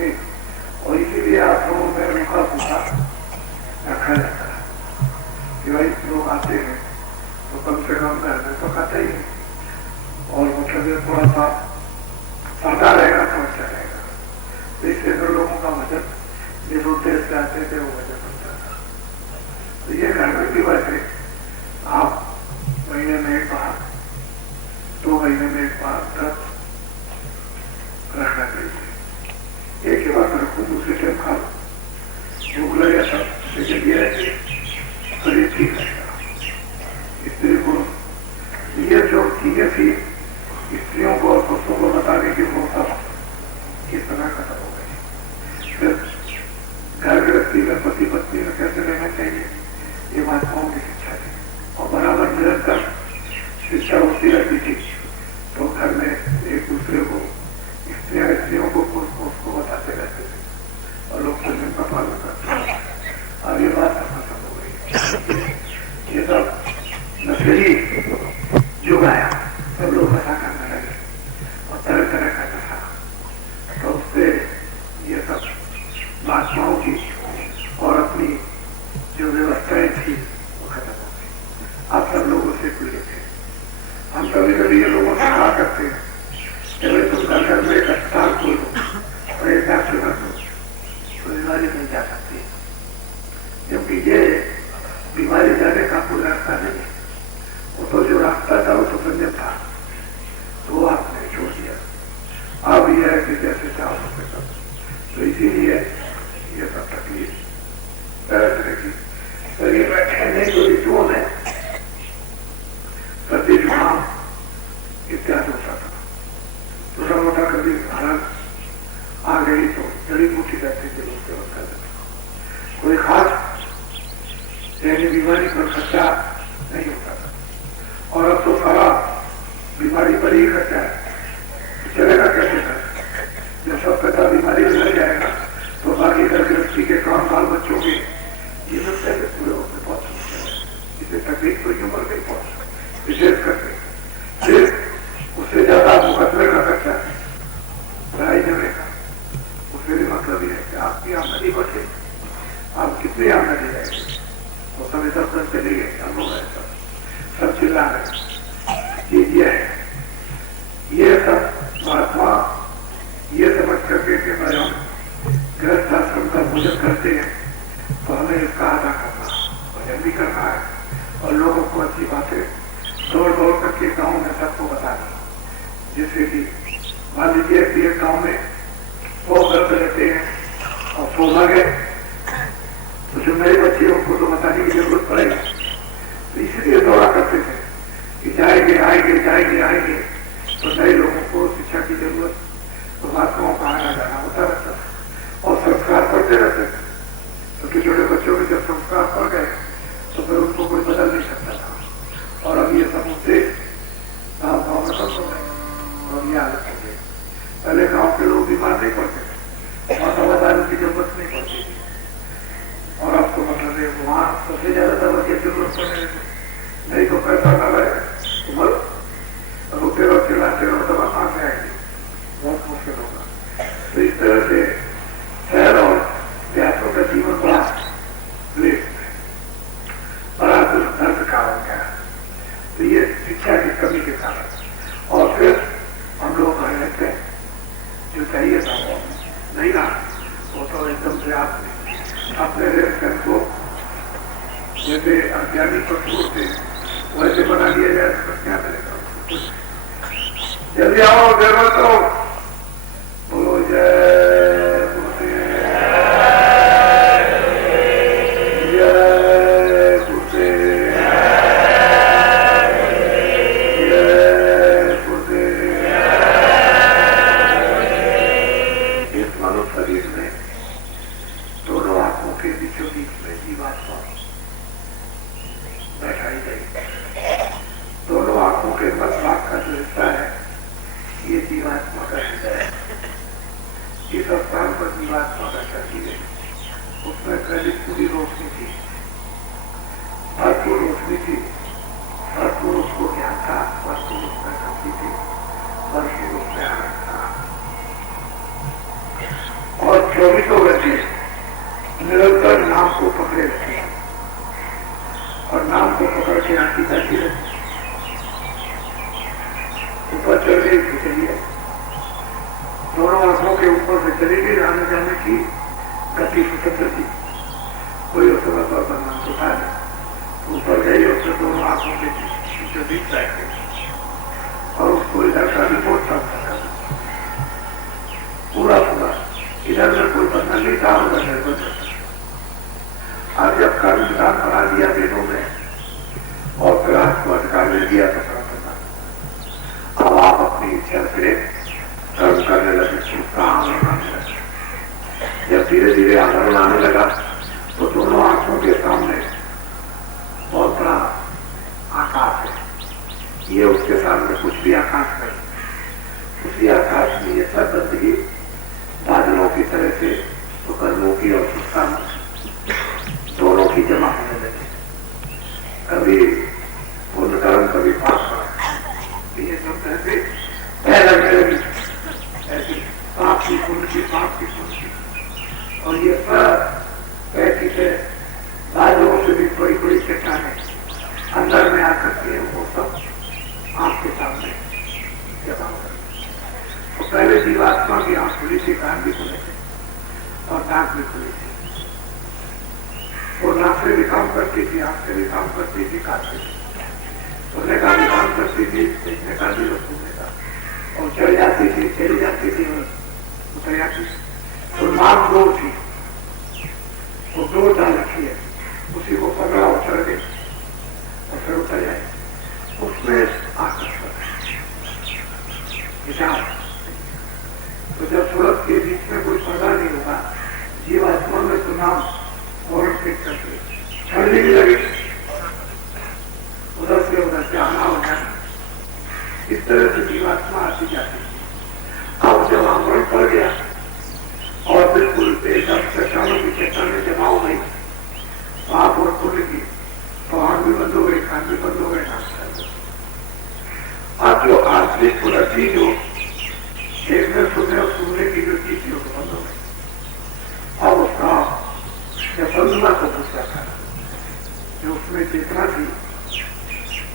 थे, और इसीलिए आश्रमों में रूखा सूखा रखा जाता है कि भाई लोग आते हैं तो कम से कम घर में तो खाते ही है, और मतलब थोड़ा सा सादा रहेगा तो अच्छा रहेगा। तो इससे फिर लोगों का वजन जिस उद्देश्य से आते थे वो वजन बनता था। तो ये घर में की वजह से आप महीने में एक बार, 2 महीने में एक बार व्रत रखना चाहिए। एक ही बात रखो, दूसरे टाइम खा लो, भूख लगे सब लेकिन ये शरीर ठीक रहेगा। स्त्री पुरुष ये जो चीजें थी स्त्रियों को और पुरुषों को बताने की वो सब किस तरह खत्म हो गई। फिर घर गृहस्थी में पति पत्नी में कैसे रहना चाहिए ये महात्माओं की शिक्षा थी, और बराबर निरंतर शिक्षा होती रहती थी। तो घर में एक दूसरे को स्त्रियों को पुरुष को बताते रहते थे और लोग फिर का पालन करते थे। अब ये बात सब खत्म हो गई। ये सब नकली युग आया, सब लोग नशा करने लगे और तरह तरह का नशा, तो उससे ये सब महात्माओं की और अपनी जो व्यवस्थाएं थी वो खत्म हो गई। अब सब लोग उससे पीड़ित थे। हम कभी कभी ये लोगों से कहा करते हैं कि भाई तुम घर में एक अस्पताल खोलो और एक डॉक्टर कर दो तो बीमारी नहीं जा सकती, क्योंकि ये बीमारी जाने का कोई रास्ता नहीं है। वो तो जो रास्ता था वो तो संयम था, तो वो आपने छोड़ दिया। अब यह है कि जैसे चाहो वैसे करो। तो इसीलिए ये सब तकलीफ तरह तरह की शरीर में ठहरने को ऋतुओं में सर्दी जुकाम इत्यादि होता था। छोटा मोटा कभी हालत आ गई तो जड़ी बूटी रहती थी, लोग सेवन कर देते। कोई खास यानी बीमारी पर खर्चा नहीं होता था, और अब तो सारा बीमारी पर ही खर्चा है, चलेगा कैसे कर? जब सब पैसा बीमारी में लग जाएगा तो बाकी घर गृहस्थी के काम बाल बच्चों के ये सब कैसे पूरे होते पहुंच सकते हैं? इसे तकलीफ तो यूं नहीं पहुंच, विशेष करके फिर उससे ज्यादा मुकदमे का खर्चा लड़ाई झगड़े का। उससे भी मतलब ये है कि आपकी आमदनी बढ़े, आप कितनी आमदनी रहेगी वो सब इधर उधर चली गई, अनुभव है सब चिल्ला रहे। ये है, ये सब महात्मा ये समझ करके कि भाई हम गृहस्थ आश्रम का पूजन करते हैं तो हमें इसका आधा करना, भजन भी करना है, और लोगों को अच्छी बातें दौड़ दौड़ करके गाँव में सबको बताना। जिससे कि मान लीजिए कि एक गाँव में 100 घर रहते हैं और 100 मर गए, तो जो नए बच्चे हैं उनको तो बताने की जरूरत पड़ेगी। तो इसलिए दौड़ा करते थे कि जाएंगे आएंगे जाएंगे आएंगे, तो नए लोगों को शिक्षा की जरूरत तो महात्माओं का आना जाना होता रहता था, और संस्कार पढ़ते रहते थे। क्योंकि छोटे बच्चों के जब संस्कार पड़ गए तो फिर उनको कोई बदल नहीं सकता था। और अब ये सब उद्देश्य गाँव गाँव में बंद हो गए और ये हालत हो गई। पहले गाँव के लोग बीमार नहीं पड़ते थे, वहाँ दवा दारू की जरूरत नहीं पड़ती थी, और अब तो मतलब है वहाँ सबसे ज्यादा दवा की जरूरत पड़ने लगी। नहीं तो पैसा न लगे तो मरो, रोते रहो चिल्लाते रहो, दवा कहाँ से आएगी, बहुत मुश्किल होगा। तो इस तरह से शहर और देहातों का जीवन बड़ा बड़ा दर्द का हो गया। तो ये शिक्षा की कमी के कारण, और फिर हम लोग घर रहते हैं जो चाहिए था वो नहीं रहा, वो तो एकदम से आपने अपने रहते को जैसे अज्ञानी पशु होते वैसे बना दिया जाए तो क्या मिलेगा? जल्दी आओ, जरूरत हो, बोलो जय गुरुदेव, जय गुरुदेव, जय गुरुदेव। इस मानव शरीर में दोनों आंखों के बीचों बीच में जीवात्मा बैठाई गई। दोनों आंखों के मध्य भाग का जो हिस्सा है ये जीवात्मा का जब कर्म विधान बना दिया वेदों में और फिर आपको अधिकार दे दिया तो करना, अब आप अपनी इच्छा से कर्म करने लगे, सुख का आनंद आने लगे। जब धीरे धीरे आनंद आने लगा तो दोनों आंखों के सामने बहुत बड़ा आकाश है, ये उसके सामने कुछ भी आकाश नहीं। उसी आकाश में ये सब बंदगी बादलों की तरह से तो कर्मों की और सुखा दोनों की जमा होने लगे। कभी पुण्य कर्म कभी पाप कर्म, ये सब ऐसे लगने लगी, ऐसी पाप की पुण्य की, पाप की पुण्य की। और ये सब ऐसी से बादलों से भी बड़ी बड़ी चट्टानें अंदर में आकर के वो सब आपके सामने जमा हो गए। तो पहले जीवात्मा की आंख खुली थी, कान भी खुले थे और नाक भी खुली थी। वो नाक से भी काम करती थी, आंख से भी काम करती थी, कान से भी, सुनने का भी काम करती थी, देखने का भी और सुनने का, और चढ़ जाती थी, चली जाती थी और उतर जाती थी। तो नाक दो थी, वो दो डाल रखी है, उसी को पकड़ा और चढ़ गई और फिर उतर जाए, उसमें आकर्षण विचार। तो जब सूरत के बीच में कोई पर्दा नहीं होगा, जीवात्मा में तो नाम और फिट करके छड़ने भी लगे, उधर से आना हो जाना, इस तरह से जीवात्मा आती जाती। अब जब आमरण पड़ गया और बिल्कुल एकदम चट्टानों की चट्टानें जमा हो गई, पाप और पुण्य की, तो आंख भी बंद हो गई, कान भी बंद हो गए, अब जो आंतरिक पुनर्जी जो देखने सुनने और सुनने की जो चीज थी वो बंद हो गई। अब उसका जब बंदना को पूछा था, जो उसमें चेतना थी,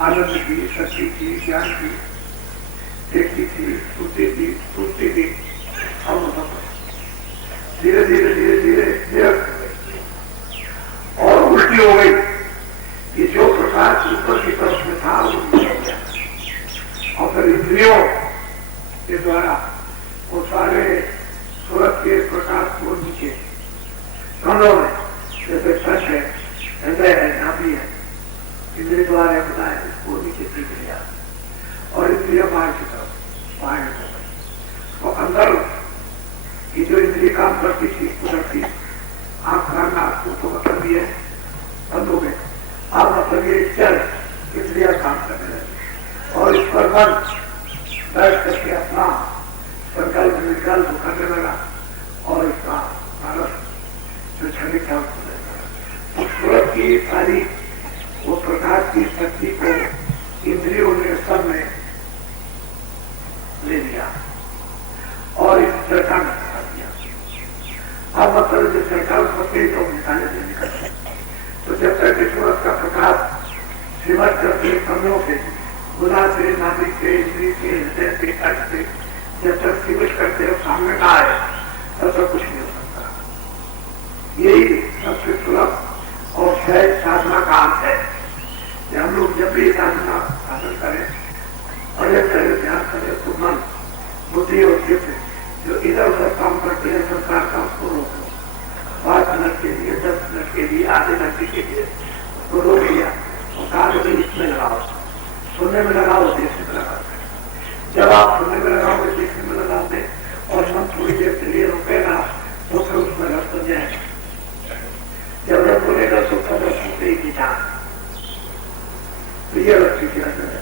आनंद की, शक्ति की, ज्ञान की, देखती थी, सुनती थी, अब वो धीरे धीरे धीरे धीरे निरस्त हो गई और उल्टी हो गई कि जो प्रकाश ऊपर की तरफ में था वो नीचे हो गया। और फिर इंद्रियों के द्वारा वो सारे सूरत के प्रकाश को नीचे कणों में, जैसे सच है, हृदय है, नाभि है, इंद्रिय द्वारा बताया, इसको नीचे खींच लिया और इंद्रिया बाहर की तरफ बाहर हो गई। तो अंदर की जो इंद्रिय काम करती थी, उधरती आंख कान नाक को मतलब ये बंद हो गए। अब मतलब ये चल इंद्रिया काम करने लगे और इस पर मन बैठ करके अपना संकल्प विकल्प करने लगा और इसका भारत जो क्षणिक था उसको सूरत की सारी वो प्रकाश की शक्ति को इंद्रियों ने सब में ले लिया और इस चर्चा में बता दिया। अब मतलब जब चर्चा होते तो निकाले से निकलते, तो जब तक सूरत का प्रकाश सिमट करके कमरों से, गुना से, नाभिक से, इंद्रिय से, हृदय से, कंठ से जब तक सिमट करते और सामने ना आए तब तक कुछ नहीं हो सकता। यही सबसे सुलभ और सहज साधना का अर्थ है कि हम लोग जब भी साधना साधन करें और जब करें ध्यान करें तो मन, बुद्धि और चित्त जो इधर उधर काम करते हैं संसार का, उसको रोक लो। 5 मिनट के लिए, 10 मिनट के लिए, आधे घंटे के लिए उसको रोक लिया और कहा कि इसमें लगाओ, सुनने में लगाओ, देखने में लगाओ। जब आप सुनने में लगाओगे, देखने में लगाओगे और मन थोड़ी देर के लिए रुकेगा तो फिर उसमें रस बन जाएगा। जब रस बनेगा तो सब रस होते ही जान, तो ये रस की है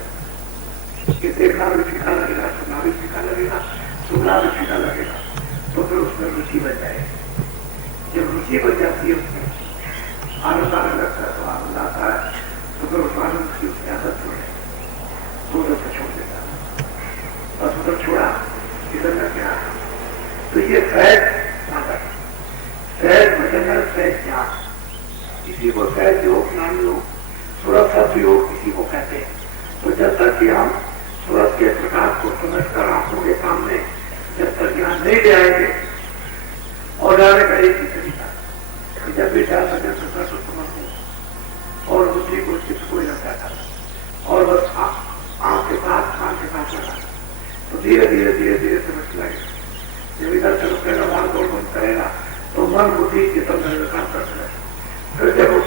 कि देखना भी फीका लगेगा, सुनना भी फीका लगेगा, सुनना भी फीका लगेगा, तो फिर उसमें रुचि बन जाएगी। जब रुचि बन जाती है उसमें आनंद आने लगता है, तो आनंद आता है, तो फिर उस आनंद की उसकी आदत हो जाए तो उधर से छोड़ देता, बस उधर छोड़ा, इधर न क्या। तो ये सहज साधन, सहज भजन, सहज ज्ञान, इसी को सहज योग, ज्ञान योग, सूरत योग इसी को कहते हैं। तो जब तक कि हम सूरत के प्रकाश को समझकर आंखों के सामने जब तक ज्ञान नहीं ले आएंगे, और जाने का एक ही तरीका कि जब भी ध्यान भजन तो समझ हो और बुद्धि को चित्त को लग जाता और बस आंख के साथ कान के साथ लगा, तो धीरे धीरे धीरे धीरे समझ लगेगा। जब इधर से रुकेगा, भाग दौड़ बंद करेगा तो मन बुद्धि के संदर्भ में काम करते रहेगा। फिर जब वो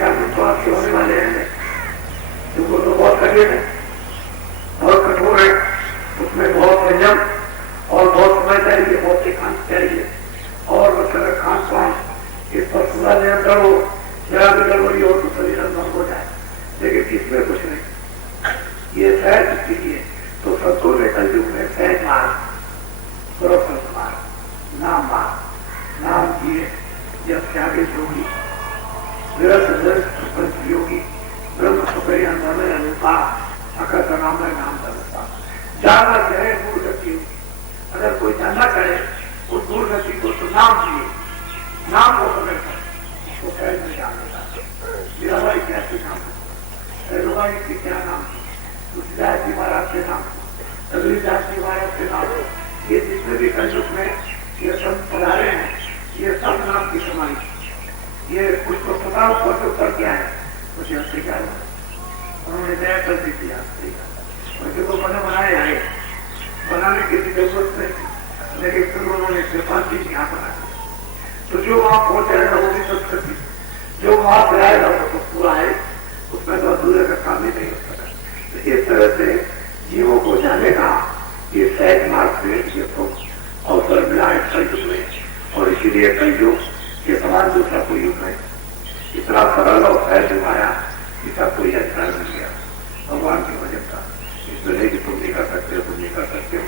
साथ तो आपके होने वाले हैं, तुमको तो बहुत कठिन है, बहुत कठोर है, उसमें बहुत संयम और बहुत समय चाहिए, बहुत एकांत चाहिए और मतलब खान पान इस पर पूरा नियंत्रण हो, जरा भी गड़बड़ी हो तो शरीर भंग हो जाए, लेकिन इसमें कुछ नहीं, ये सहज स्थिति है। तो संतों ने कलयुग में सहज मार्ग, सुरक्षित मार्ग, नाम जिए जब त्यागे योगी, विरत योगी, ब्रह्म सुखई अनुभव अनुपा, अकथ नाम है नाम दलता, जानना चाहे दूर गति होगी। अगर कोई जानना चाहे उस दूर गति को तो नाम दिए, नाम को पकड़कर उसको सहज में जान लेगा। मेरा भाई कैसे नाम, भाई की क्या नाम, तुलसीदास जी महाराज के नाम, रघुवीरदास जी महाराज के नाम, ये जितने भी कलयुग में ये सब पधारे हैं, ये सब नाम की कमाई। ये कुछ तो पता ऊपर से ऊपर क्या है, मुझे हमसे क्या उन्होंने दया कर दी थी आपसे, मुझे तो मैंने बनाए आए, बनाने की जरूरत नहीं, लेकिन फिर उन्होंने कृपा की यहाँ बना दी। तो जो वहां पहुंचाएगा वो भी संस्कृति, जो वहां से आएगा वो तो पूरा है, उसमें तो अधूरे का काम ही नहीं हो सकता। तो इस तरह से जीवों को जाने का ये सहज मार्ग से तो अवसर मिला है कलयुग में, और इसीलिए कलयुग के समान दूसरा कोई युग है, इतना सरल और सहज हुआ इसका कोई अधिकार नहीं गया भगवान की वजह का। इसमें नहीं कि तुम नहीं कर सकते हो, तुम नहीं कर सकते हो,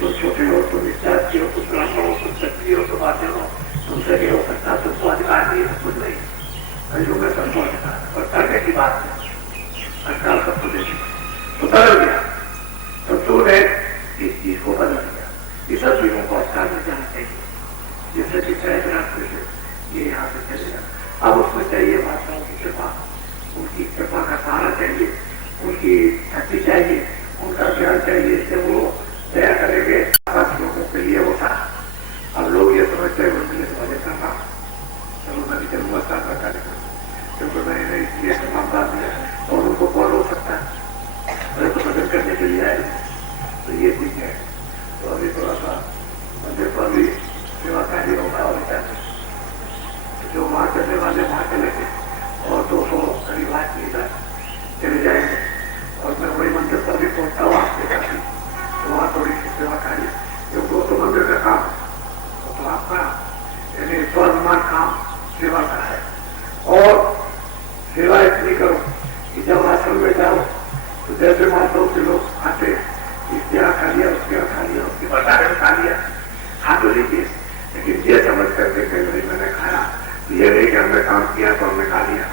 तुम छोटे हो, तुम विद्यार्थी हो, तुम ब्राह्मण हो, तुम क्षत्रिय हो, तुम आद्य हो, तुमसे नहीं हो सकता, तुमको अधिकार नहीं है, कुछ नहीं। कलयुग में सबको अधिकार और करने की बात है, अधिकार सबको देती तो बदल गया, तो तूने इस चीज को बदल दिया। इस सब चीजों को अधिकार में जाना चाहिए, जिससे कि सहज रास्ते से ये यहाँ से चलेगा। अब उसमें चाहिए महात्माओं की कृपा, उनकी कृपा का सहारा चाहिए, उनकी शक्ति चाहिए, उनका ज्ञान चाहिए, इससे वो दया करेंगे। लोगों के लिए होता, अब लोग ये समझते हैं उनके लिए समझे करना, चलो मैं भी चलूंगा साथ का कार्यक्रम, क्योंकि मैंने इसलिए तमाम बात दिया और उनको कौन हो सकता है, मैं तो मदद करने के लिए आए, तो ये ठीक है। तो अभी थोड़ा सा मंदिर पर भी सेवा कार्य होगा और जो वहाँ चलने वाले वहाँ चले थे और 200 करीब आदमी इधर चले जाएंगे, और मैं वही मंदिर पर भी पहुँचता हूँ आपके साथ, तो वहाँ थोड़ी सी सेवा कार्य, क्योंकि वो तो मंदिर का काम, वो तो आपका यानी स्वाभिमान काम सेवा का है। और सेवा इतनी करो कि जब आश्रम में जाओ तो जैसे माताओं के लोग खाते, इसके यहाँ खा लिया, उसके यहाँ खा लिया, उसके बटारे में खा लिया, खा तो लीजिए, लेकिन ये समझ करके कहीं नहीं मैंने खाया, ये नहीं कि हमने काम किया तो हमने खा लिया,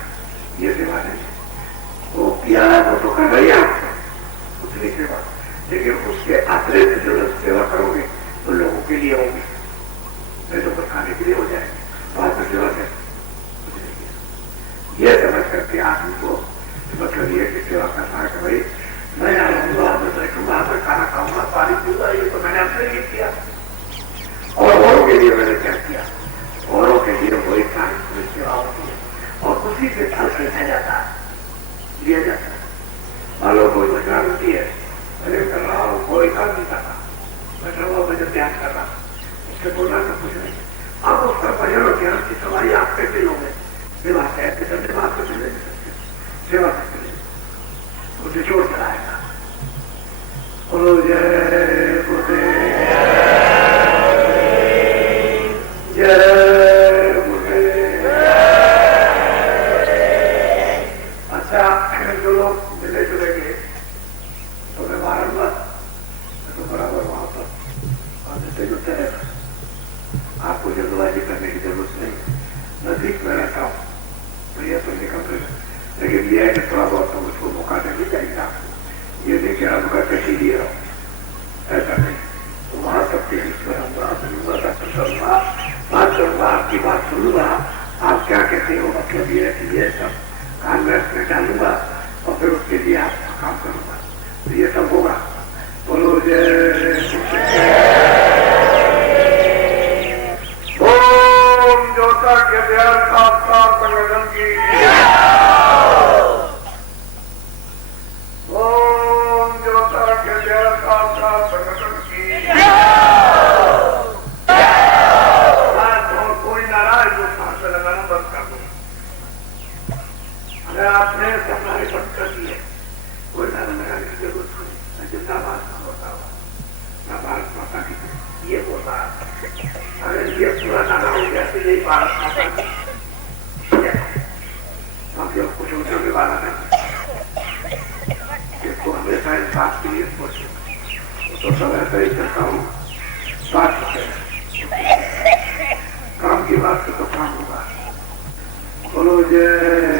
ये सेवा नहीं। वो किया है वो तो कर रही है आपको उतनी सेवा, लेकिन उसके अतिरिक्त जो सेवा करोगे तो लोगों के लिए होगी, नहीं तो खाने के लिए हो जाएगी, बाद में सेवा है ये समझ करके आदमी को मतलब ये कि सेवा करना है कि भाई मैं आऊंगा, मैं बैठूंगा, मैं खाना खाऊंगा, पानी पीऊंगा, ये तो मैंने अपने लिए किया, और औरों के लिए मैंने क्या किया, औरों के लिए वही कार्य सेवा होती है, और उसी से फल लिया जाता है, लिया जाता है। मान लो कोई घटना होती है, अरे कर रहा हूँ, कोई काम नहीं कर रहा, बैठा हुआ भजन ध्यान कर रहा, उससे बोलना तो कुछ नहीं, अब उसका भजन और ज्ञान की सवारी आप कैसे लोगे, सेवा कहते करने बात को चले सेवा करते उसे छोड़ कर आएगा। बोलो जय गुरुदेव, जय गुरुदेव। अच्छा जो लोग मिले जुले गए तो मैं बारंबार तो बराबर वहां पर और जैसे जुड़ते रहेगा, आपको जल्दबाजी करने की जरूरत नहीं, नजदीक में रहता हूँ तो यह तो निकल रहे, लेकिन यह है कि थोड़ा बहुत तो मुझको मौका देनी चाहिए आपको, ये देखिए आपका कैसी दिए रहो, ऐसा नहीं तो वहां सबके बीच में रहूंगा, सुनूंगा, दर्शन करूंगा, बात करूंगा, आपकी बात सुनूंगा, आप क्या कहते हो, मतलब ये है कि ये सब काम में इसमें डालूंगा और फिर उसके लिए आपका काम करूंगा, तो ये सब होगा। बोलो जय ओम ज्योता के दयाल साक्षात संगठन की, ओम ज्योता के दयाल साक्षात संगठन की, और कोई नाराज जो सांस लगाना बंद कर दो, मैं आपने हमारे बंद कर दिए, कोई नारा लगाने की जरूरत नहीं, जितना महात्मा होता हुआ ना भारत माता की ये बोलता। अगर ये पूरा नारा हो गया तो यही भारत माता की हम जब कुछ होने वाला नहीं, इसको हमेशा इस बात के लिए सोचो तो सब ऐसा ही करता हूँ। बात काम की बात से तो काम होगा। बोलो जय